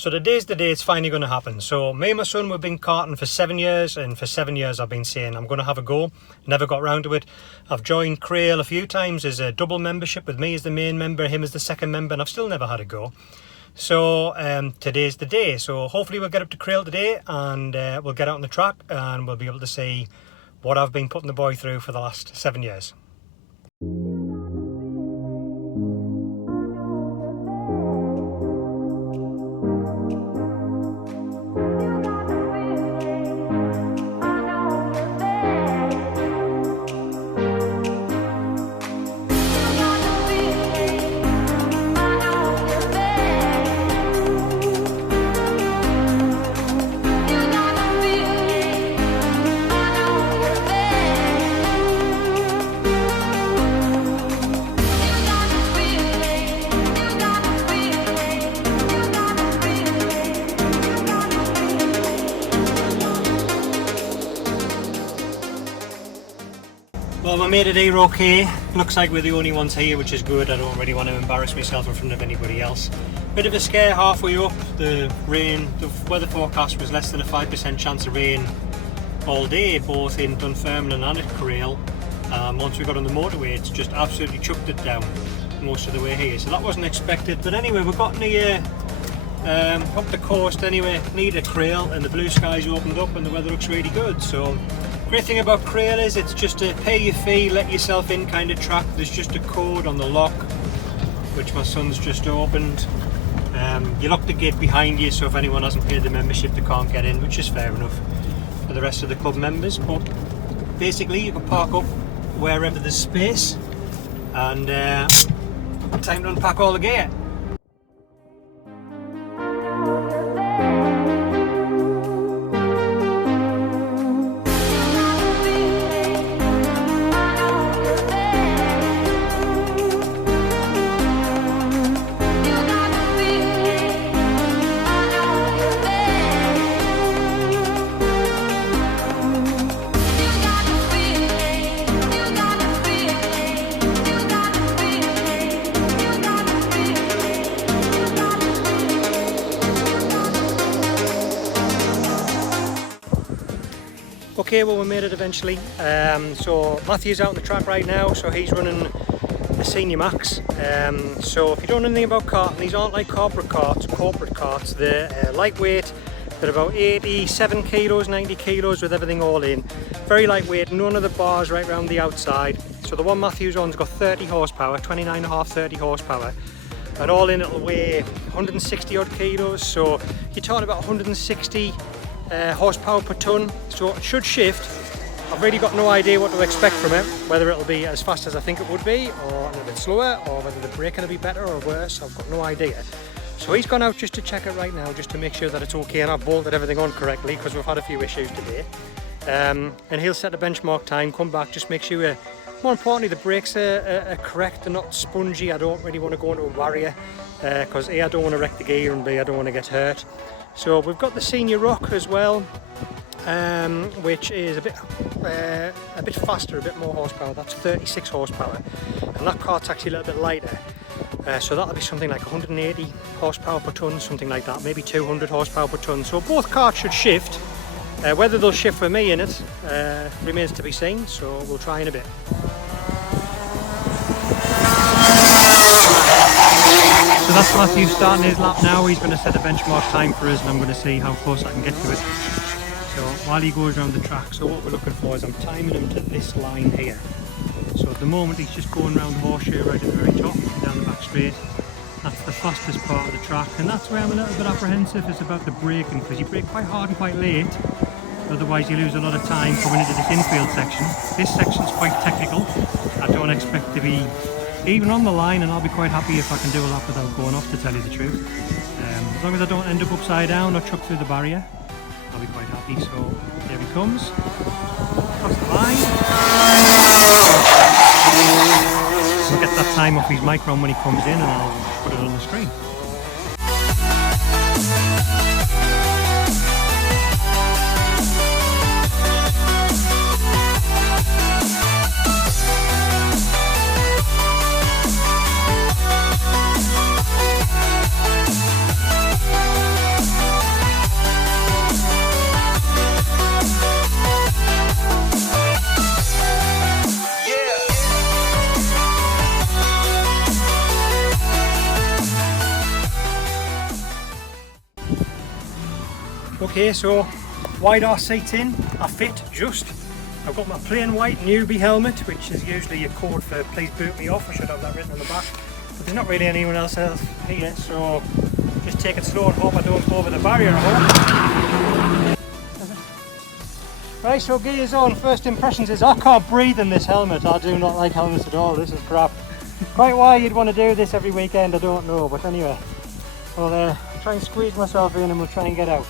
So today's the day it's finally going to happen. So me and my son, we've been karting for 7 years, and for 7 years I've been saying I'm going to have a go. Never got round to it. I've joined Crail a few times as a double membership with me as the main member, him as the second member, and I've still never had a go. So today's the day. So hopefully we'll get up to Crail today, and we'll get out on the track and we'll be able to see what I've been putting the boy through for the last 7 years. Well, my mate today are okay. Looks like we're the only ones here, which is good. I don't really want to embarrass myself in front of anybody else. Bit of a scare halfway up. The weather forecast was less than a 5% chance of rain all day, both in Dunfermline and at Crail. Once we got on the motorway, it's just absolutely chucked it down most of the way here. So that wasn't expected. But anyway, we've got near up the coast anyway, near the Crail, and the blue skies opened up and the weather looks really good. So great thing about Crail is it's just a pay your fee, let yourself in kind of track. There's just a code on the lock, which my son's just opened. You lock the gate behind you, so if anyone hasn't paid the membership they can't get in, which is fair enough for the rest of the club members. But basically you can park up wherever there's space, and time to unpack all the gear. Okay, well we made it eventually. So Matthew's out on the track right now, so he's running the Senior Max. So if you don't know anything about karting, these aren't like corporate carts. They're lightweight. They're about 87 kilos, 90 kilos with everything all in. Very lightweight, none of the bars right around the outside. So the one Matthew's on's got 30 horsepower, 29.5, 30 horsepower. And all in it'll weigh 160 odd kilos. So you're talking about 160 horsepower per ton, so it should shift. I've really got no idea what to expect from it, whether it'll be as fast as I think it would be, or a little bit slower, or whether the braking will be better or worse. I've got no idea. So he's gone out just to check it right now, just to make sure that it's okay, and I've bolted everything on correctly because we've had a few issues today. And he'll set a benchmark time, come back, just make sure, more importantly, the brakes are correct, they're not spongy. I don't really want to go into a barrier because A, I don't want to wreck the gear, and B, I don't want to get hurt. So we've got the Senior Rock as well, which is a bit faster, a bit more horsepower. That's 36 horsepower, and that cart's actually a little bit lighter. So that'll be something like 180 horsepower per ton, something like that, maybe 200 horsepower per ton. So both carts should shift. Whether they'll shift with me in it remains to be seen. So we'll try in a bit. So that's Matthew starting his lap now. He's going to set a benchmark time for us, and I'm going to see how close I can get to it. So while he goes around the track, so what we're looking for is I'm timing him to this line here. So at the moment he's just going around the horseshoe right at the very top, down the back straight. That's the fastest part of the track, and that's where I'm a little bit apprehensive is about the braking, because you brake quite hard and quite late. Otherwise you lose a lot of time coming into this infield section. This section's quite technical. I don't expect to be even on the line, and I'll be quite happy if I can do a lap without going off, to tell you the truth. As long as I don't end up upside down or chuck through the barrier, I'll be quite happy. So there he comes, across the line. I'll get that time off his micron when he comes in, and I'll put it on the screen. Okay, so wide arse seats in, I fit just. I've got my plain white newbie helmet, which is usually a code for please boot me off. I should have that written on the back. But there's not really anyone else here, so just take it slow and hope I don't go over the barrier, I hope. Right, so gears on. First impressions is I can't breathe in this helmet. I do not like helmets at all. This is crap. Quite why you'd want to do this every weekend, I don't know. But anyway, I'll try and squeeze myself in and we'll try and get out.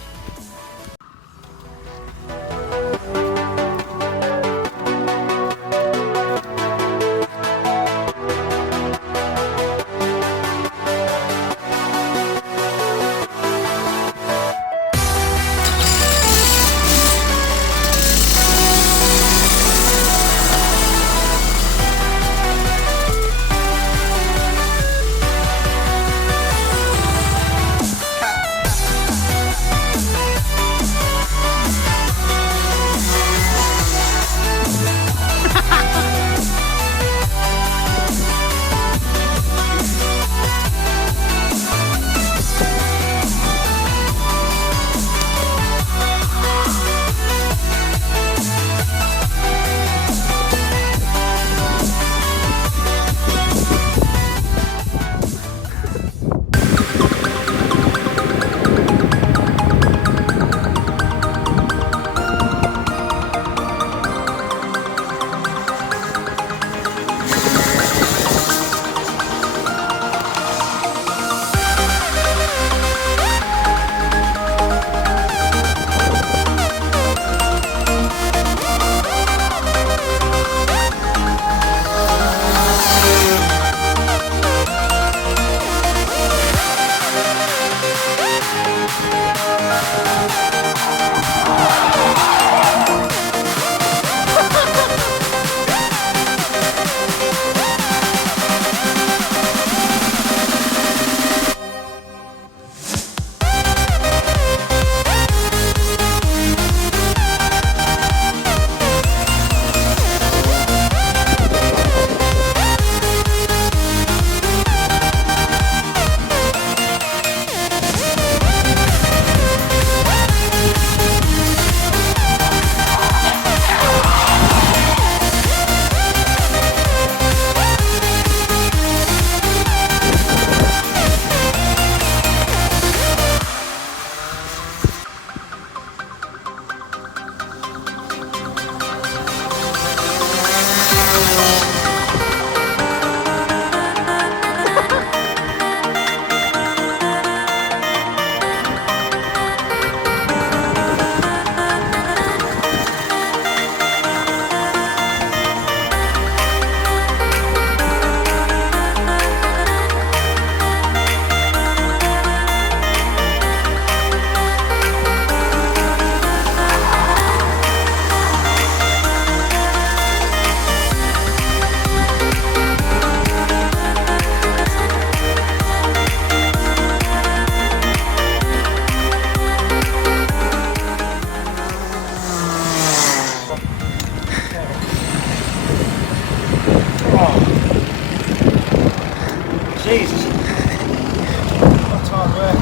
Jesus, that's hard work.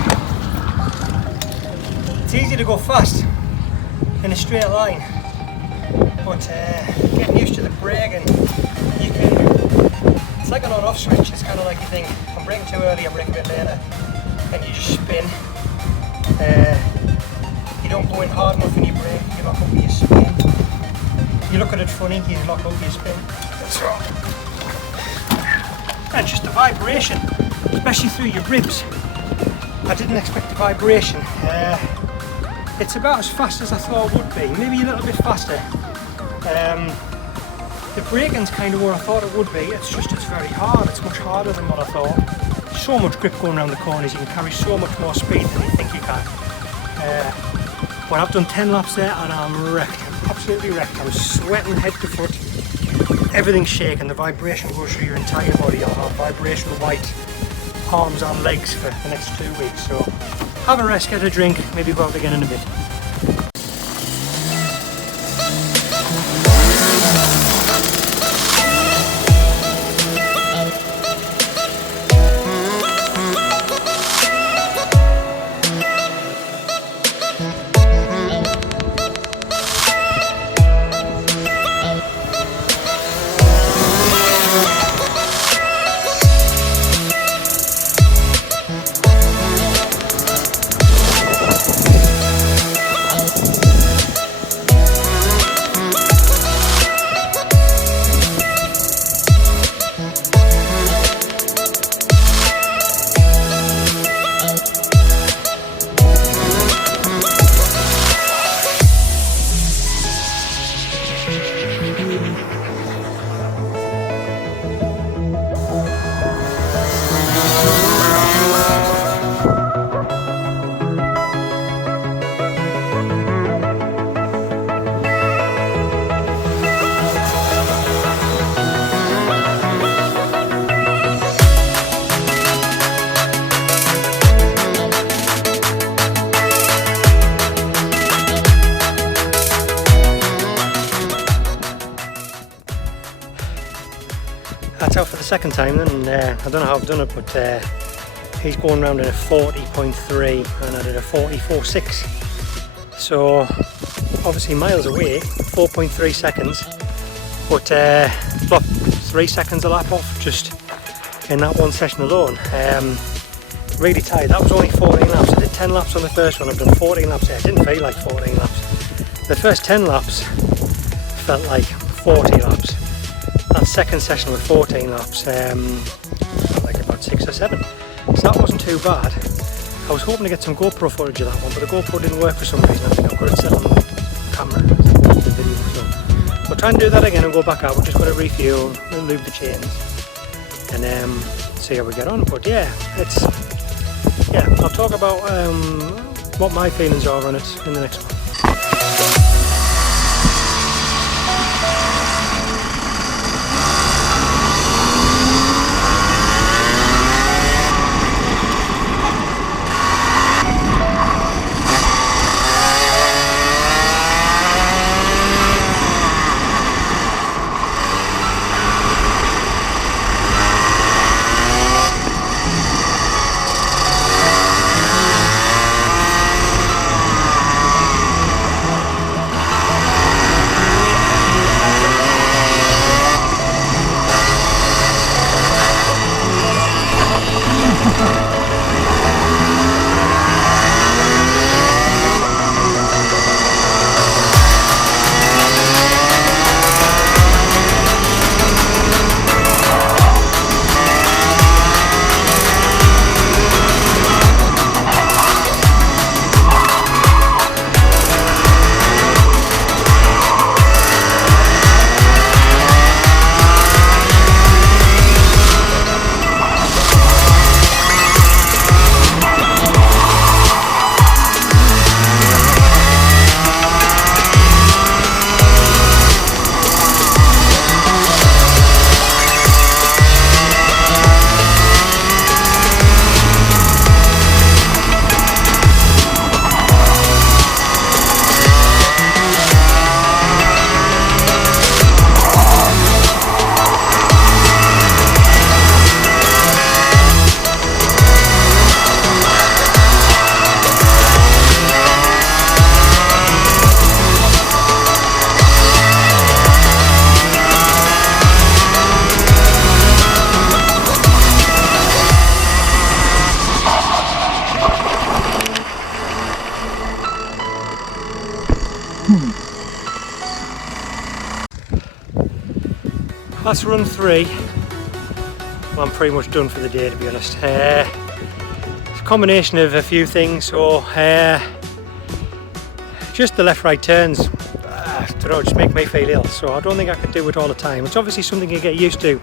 It's easy to go fast in a straight line, but getting used to the braking, you can, it's like an on-off switch. It's kind of like you think, I'm braking too early, I'm braking a bit later, and you just spin. You don't go in hard enough when you brake, you lock up with your spin. You look at it funny, you lock up with your spin. That's right. And just the vibration, especially through your ribs. I didn't expect the vibration. It's about as fast as I thought it would be, maybe a little bit faster. The braking's kind of where I thought it would be, it's just it's very hard, it's much harder than what I thought. So much grip going around the corners, you can carry so much more speed than you think you can. But I've done 10 laps there and I'm wrecked, I'm absolutely wrecked. I'm sweating head to foot, everything's shaking, the vibration goes through your entire body. I'll have vibration white arms and legs for the next 2 weeks. So have a rest, get a drink, maybe go out again in a bit. That's out for the second time then, and I don't know how I've done it, but he's going around in a 40.3 and I did a 44.6. So obviously miles away, 4.3 seconds, but what, 3 seconds a lap off just in that one session alone. Really tired. That was only 14 laps. I did 10 laps on the first one, I've done 14 laps here. It didn't feel like 14 laps. The first 10 laps felt like 40 laps. That second session with 14 laps felt like about 6 or 7. So that wasn't too bad. I was hoping to get some GoPro footage of that one, but the GoPro didn't work for some reason. I think I've got it set on the camera, the video. So we'll try and do that again and go back out. We're just going to refuel and lube the chains and see how we get on. But yeah, I'll talk about what my feelings are on it in the next one. That's run 3. Well, I'm pretty much done for the day, to be honest. It's a combination of a few things. So just the left-right turns, I don't know, just make me feel ill. So I don't think I could do it all the time. It's obviously something you get used to,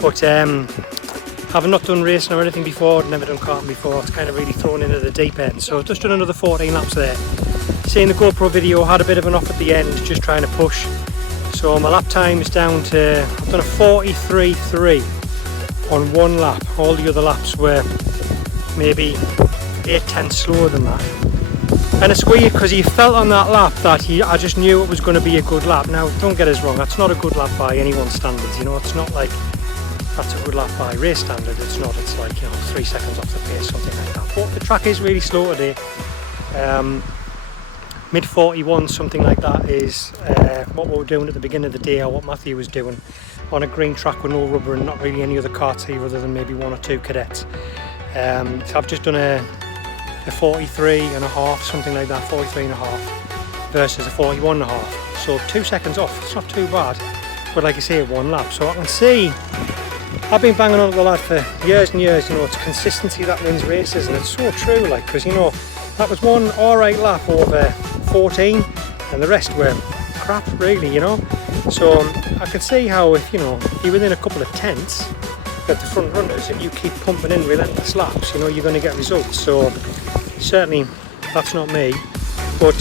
but having not done racing or anything before, never done karting before, it's kind of really thrown into the deep end. So I've just done another 14 laps there. Seeing the GoPro video, had a bit of an off at the end, just trying to push. So my lap time is down to, I've done a 43.3 on one lap. All the other laps were maybe 8/10 slower than that. And it's weird because you felt on that lap that I just knew it was going to be a good lap. Now, don't get us wrong, that's not a good lap by anyone's standards. You know, it's not like that's a good lap by race standards. It's not. It's like, you know, 3 seconds off the pace, something like that. But the track is really slow today. Mid 41, something like that, is what we were doing at the beginning of the day, or what Matthew was doing on a green track with no rubber and not really any other karts here other than maybe 1 or 2 cadets. So I've just done a 43.5, something like that, 43.5 versus a 41.5. So 2 seconds off. It's not too bad, but like I say, 1 lap. So I can see, I've been banging on at the lad for years and years, you know, it's consistency that wins races, and it's so true, like, because, you know, that was one alright lap over 14 and the rest were crap, really, you know. So I could see how, if, you know, if you're within a couple of tenths of the front runners and you keep pumping in relentless laps, you know, you're going to get results. So certainly that's not me, but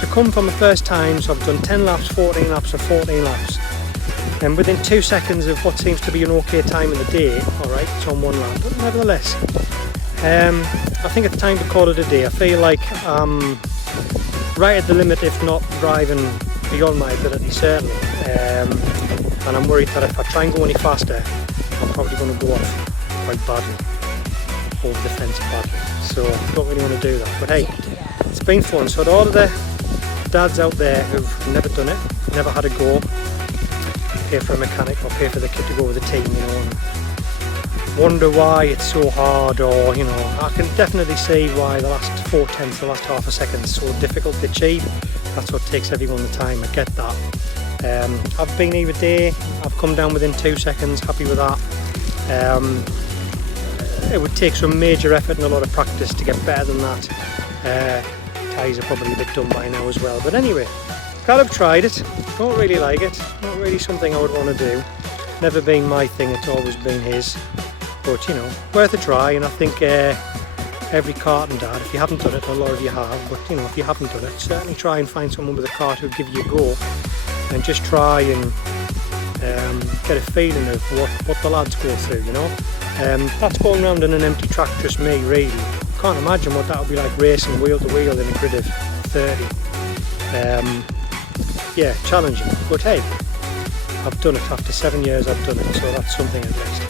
to come from the first time, so I've done 10 laps, 14 laps and 14 laps, and within 2 seconds of what seems to be an okay time in the day, alright, it's on 1 lap, but nevertheless, I think it's time to call it a day. I feel like I'm right at the limit, if not driving beyond my ability, certainly. and I'm worried that if I try and go any faster, I'm probably going to go off quite badly, over the fence badly, so I don't really want to do that. But hey, it's been fun. So to all of the dads out there who've never done it, never had a go, pay for a mechanic or pay for the kid to go with the team, you know, and wonder why it's so hard, or, you know, I can definitely see why the last 4/10, the last half a second is so difficult to achieve. That's what takes everyone the time, I get that. I've been here a day, I've come down within 2 seconds, happy with that. It would take some major effort and a lot of practice to get better than that. Tyres are probably a bit done by now as well, but anyway, glad I've tried it. Don't really like it, not really something I would want to do. Never been my thing, it's always been his, but you know, worth a try. And I think every Karting Dad, if you haven't done it, a lot of you have, but you know, if you haven't done it, certainly try and find someone with a kart who'll give you a go, and just try and get a feeling of what the lads go through, you know. That's going around in an empty track, just me really. Can't imagine what that would be like racing wheel to wheel in a grid of 30. Yeah, challenging, but hey, I've done it. After 7 years I've done it, so that's something at least.